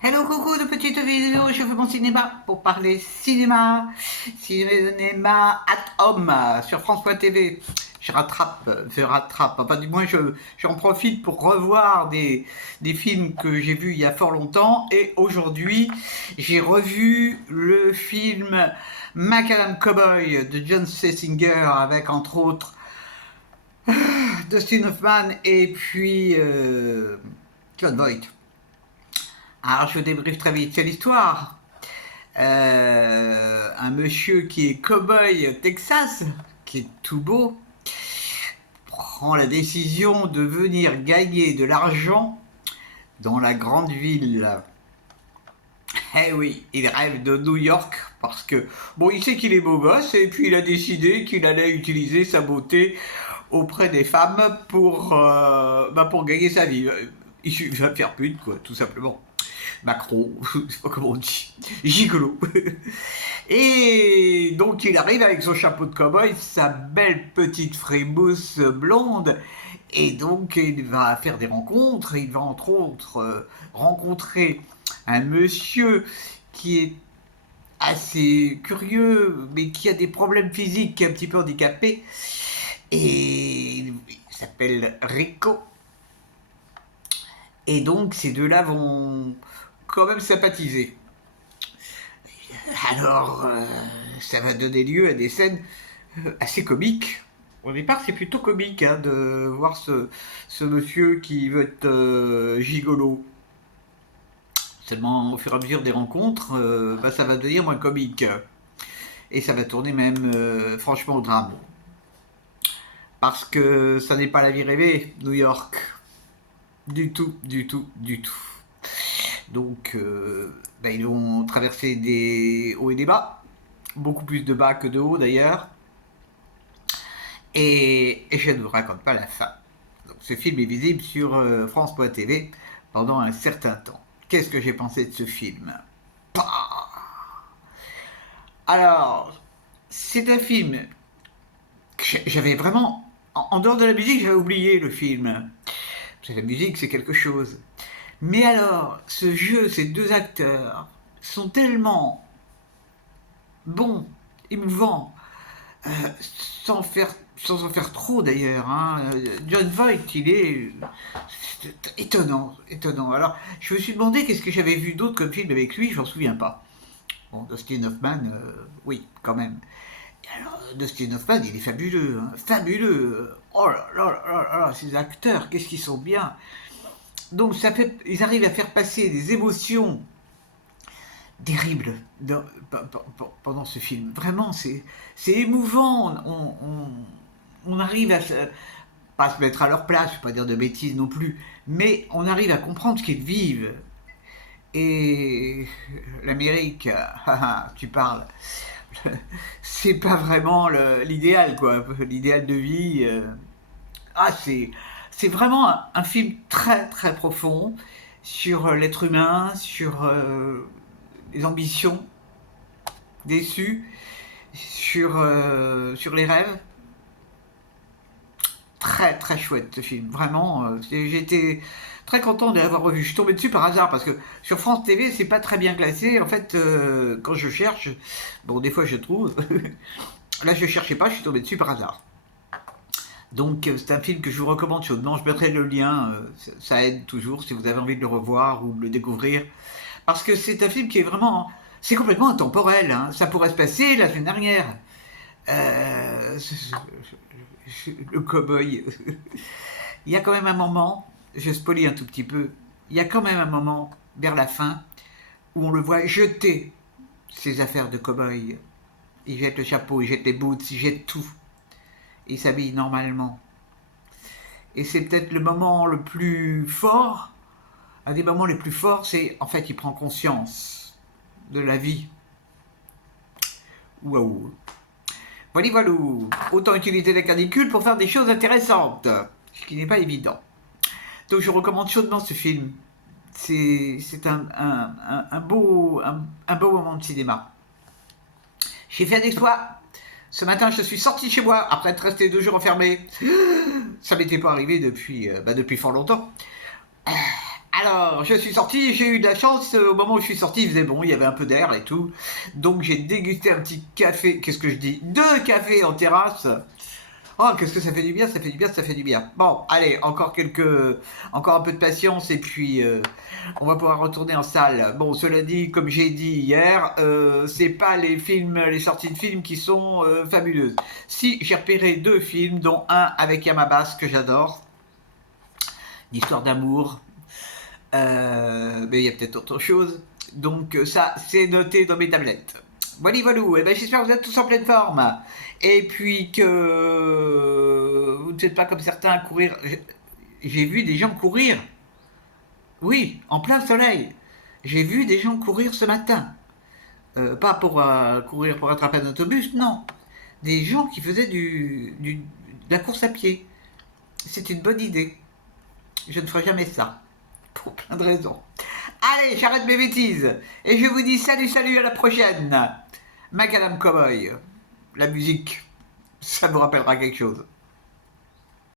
Hello, coucou de petites vidéos, je fais mon cinéma pour parler cinéma at home sur France.tv. Je rattrape, enfin du moins j'en profite pour revoir des films que j'ai vus il y a fort longtemps et aujourd'hui j'ai revu le film Macadam Cowboy de John Schlesinger avec entre autres Dustin Hoffman et puis John Voight. Alors je vous débriefe très vite, c'est l'histoire. Un monsieur qui est cow-boy au Texas, qui est tout beau, prend la décision de venir gagner de l'argent dans la grande ville. Eh oui, il rêve de New York parce que, bon, il sait qu'il est beau gosse et puis il a décidé qu'il allait utiliser sa beauté auprès des femmes pour gagner sa vie. Il va faire pute, quoi, tout simplement. Macron, je sais pas comment on dit, gigolo. Et donc il arrive avec son chapeau de cow-boy, sa belle petite frimousse blonde, et donc il va faire des rencontres, il va entre autres rencontrer un monsieur qui est assez curieux, mais qui a des problèmes physiques, qui est un petit peu handicapé, et il s'appelle Rico. Et donc ces deux-là vont quand même sympathiser. Alors, ça va donner lieu à des scènes assez comiques. Au départ, c'est plutôt comique hein, de voir ce monsieur qui veut être gigolo. Seulement, au fur et à mesure des rencontres, ça va devenir moins comique. Et ça va tourner même franchement au drame. Parce que ça n'est pas la vie rêvée, New York. Du tout, du tout, du tout. Donc, ils vont traverser des hauts et des bas, beaucoup plus de bas que de hauts d'ailleurs. Et je ne vous raconte pas la fin. Donc, ce film est visible sur France.tv pendant un certain temps. Qu'est-ce que j'ai pensé de ce film? Alors, c'est un film que j'avais vraiment, en dehors de la musique, j'avais oublié le film. Parce que la musique, c'est quelque chose. Mais alors, ce jeu, ces deux acteurs sont tellement bons, émouvants, euh, sans en faire trop d'ailleurs. Hein. John Voight, il est étonnant, étonnant. Alors, je me suis demandé qu'est-ce que j'avais vu d'autre comme film avec lui, je m'en souviens pas. Bon, Dustin Hoffman, oui, quand même. Et alors, Dustin Hoffman, il est fabuleux, hein, fabuleux. Oh là là là là, ces acteurs, qu'est-ce qu'ils sont bien. Donc ils arrivent à faire passer des émotions terribles pendant ce film. Vraiment, c'est émouvant. On arrive à pas se mettre à leur place, je ne vais pas dire de bêtises non plus, mais on arrive à comprendre ce qu'ils vivent. Et l'Amérique, tu parles, c'est pas vraiment l'idéal, quoi. L'idéal de vie. C'est vraiment un film très très profond sur l'être humain, sur les ambitions déçues, sur les rêves. Très très chouette ce film, vraiment. J'étais très content de l'avoir revu. Je suis tombé dessus par hasard parce que sur France TV c'est pas très bien classé. En fait, quand je cherche, bon des fois je trouve. Là je cherchais pas, je suis tombé dessus par hasard. Donc c'est un film que je vous recommande chaudement, je mettrai le lien, ça aide toujours si vous avez envie de le revoir ou de le découvrir. Parce que c'est un film qui est vraiment... C'est complètement intemporel, hein. Ça pourrait se passer la semaine dernière. Euh, le cow-boy. Il y a quand même un moment, je spoilie un tout petit peu, il y a quand même un moment vers la fin où on le voit jeter ses affaires de cow-boy. Il jette le chapeau, il jette les boots, il jette tout. Il s'habille normalement. Et c'est peut-être le moment le plus fort, un des moments les plus forts, c'est en fait il prend conscience de la vie. Waouh. Voilà, voilà. Autant utiliser la canicule pour faire des choses intéressantes, ce qui n'est pas évident. Donc je recommande chaudement ce film. C'est un beau moment de cinéma. J'ai fait un exploit. Ce matin, je suis sorti de chez moi après être resté 2 jours enfermé. Ça m'était pas arrivé depuis fort longtemps. Alors, je suis sorti, j'ai eu de la chance, au moment où je suis sorti, il faisait bon, il y avait un peu d'air et tout. Donc j'ai dégusté un petit café, qu'est-ce que je dis? Deux cafés en terrasse. Oh, qu'est-ce que ça fait du bien, ça fait du bien, ça fait du bien. Bon, allez, encore un peu de patience et puis on va pouvoir retourner en salle. Bon, cela dit, comme j'ai dit hier, c'est pas les sorties de films qui sont fabuleuses. Si, j'ai repéré deux films, dont un avec Yamabas que j'adore, une histoire d'amour, mais il y a peut-être autre chose. Donc ça, c'est noté dans mes tablettes. Voilà, voilà. Eh ben, j'espère que vous êtes tous en pleine forme. Et puis que vous ne faites pas comme certains à courir. J'ai vu des gens courir. Oui, en plein soleil. J'ai vu des gens courir ce matin. Pas pour courir pour attraper un autobus, non. Des gens qui faisaient de la course à pied. C'est une bonne idée. Je ne ferai jamais ça. Pour plein de raisons. Allez, j'arrête mes bêtises. Et je vous dis salut, salut, à la prochaine. Macadam Cowboy. La musique, ça vous rappellera quelque chose.